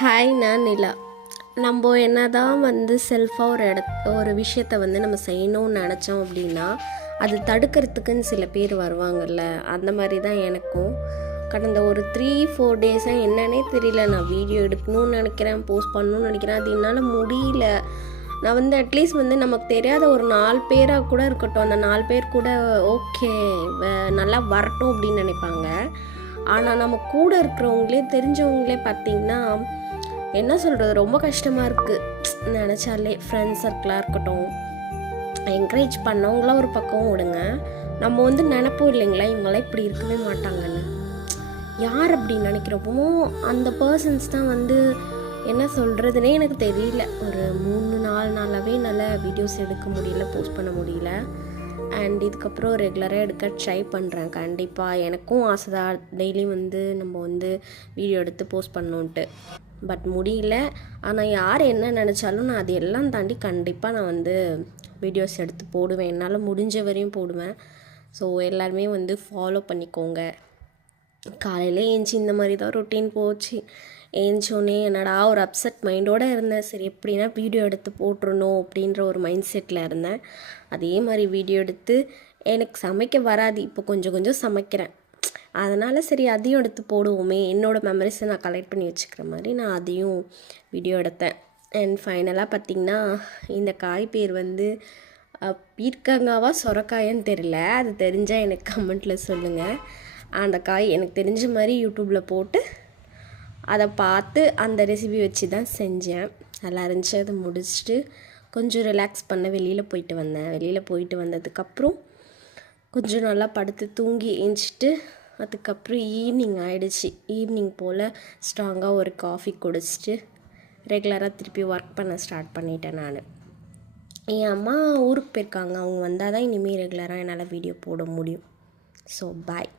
Hi, நான் நிலா. நம்ம என்ன தான் செல்ஃபாக ஒரு விஷயத்தை நம்ம செய்யணும்னு நினச்சோம் அப்படின்னா அது தடுக்கிறதுக்குன்னு சில பேர் வருவாங்கள்ல. அந்த மாதிரி தான் எனக்கும் கடந்த ஒரு 3-4 டேஸாக என்னன்னே தெரியல. நான் வீடியோ எடுக்கணும்னு நினைக்கிறேன், போஸ்ட் பண்ணணும்னு நினைக்கிறேன், அது என்னால் முடியல. நான் அட்லீஸ்ட் நமக்கு தெரியாத ஒரு 4 பேராக கூட இருக்கட்டும், அந்த 4 பேர் கூட ஓகே நல்லா வரட்டும் அப்படின்னு நினைப்பாங்க. ஆனால் நம்ம கூட இருக்கிறவங்களே தெரிஞ்சவங்களே பார்த்திங்கன்னா என்ன சொல்கிறது, ரொம்ப கஷ்டமாக இருக்குது நினச்சாலே. ஃப்ரெண்ட்ஸ் சர்க்கிளாக இருக்கட்டும், என்கரேஜ் பண்ணவங்களாம் ஒரு பக்கம் விடுங்க, நம்ம நினைப்போம் இல்லைங்களா இவங்களாம் இப்படி இருக்கவே மாட்டாங்கன்னு. யார் அப்படி நினைக்கிறப்போ அந்த பர்சன்ஸ் தான் என்ன சொல்கிறதுனே எனக்கு தெரியல. ஒரு 3-4 நாளாகவே நல்லா வீடியோஸ் எடுக்க முடியல, போஸ்ட் பண்ண முடியல. அண்ட் இதுக்கப்புறம் ரெகுலராக எடுக்க ட்ரை பண்ணுறேன். கண்டிப்பாக எனக்கும் ஆசை தான் டெய்லி நம்ம வீடியோ எடுத்து போஸ்ட் பண்ணோன்ட்டு, பட் முடியல. ஆனால் யார் என்ன நினச்சாலும் நான் அது எல்லாம் தாண்டி கண்டிப்பாக நான் வீடியோஸ் எடுத்து போடுவேன், என்னால் முடிஞ்ச வரையும் போடுவேன். ஸோ எல்லாருமே ஃபாலோ பண்ணிக்கோங்க. காலையில் ஏஞ்சி இந்த மாதிரி தான் ரொட்டீன் போச்சு. ஏஞ்சோடனே என்னடா ஒரு அப்செட் மைண்டோடு இருந்தேன். சரி எப்படின்னா வீடியோ எடுத்து போட்டுருணும் அப்படின்ற ஒரு மைண்ட் செட்டில் இருந்தேன். அதே மாதிரி வீடியோ எடுத்து எனக்கு சமைக்க வராது, இப்போ கொஞ்சம் கொஞ்சம் சமைக்கிறேன். அதனால் சரி அதையும் எடுத்து போடுவோமே, என்னோடய மெமரிஸை நான் கலெக்ட் பண்ணி வச்சுக்கிற மாதிரி நான் அதையும் வீடியோ எடுத்தேன். அண்ட் ஃபைனலாக பார்த்திங்கன்னா இந்த காய் பேர் பீர்க்கங்காவா சொரக்காயான்னு தெரில, அது தெரிஞ்சால் எனக்கு கமெண்ட்டில் சொல்லுங்கள். அந்த காய் எனக்கு தெரிஞ்ச மாதிரி யூடியூப்பில் போட்டு அதை பார்த்து அந்த ரெசிபி வச்சு தான் செஞ்சேன். நல்லா இருந்துச்சு. அதை முடிச்சுட்டு கொஞ்சம் ரிலாக்ஸ் பண்ண வெளியில் போயிட்டு வந்தேன். வெளியில் போயிட்டு வந்ததுக்கப்புறம் கொஞ்சம் நல்லா படுத்து தூங்கி ஏஞ்சிட்டு அதுக்கப்புறம் ஈவினிங் ஆகிடுச்சு. ஈவினிங் போல் ஸ்ட்ராங்காக ஒரு காஃபி குடிச்சிட்டு ரெகுலராக திருப்பி ஒர்க் பண்ண ஸ்டார்ட் பண்ணிட்டேன். நான் என் அம்மா ஊருக்கு போயிருக்காங்க, அவங்க வந்தால் தான் இனிமேல் ரெகுலராக என்னால் வீடியோ போட முடியும். So bye.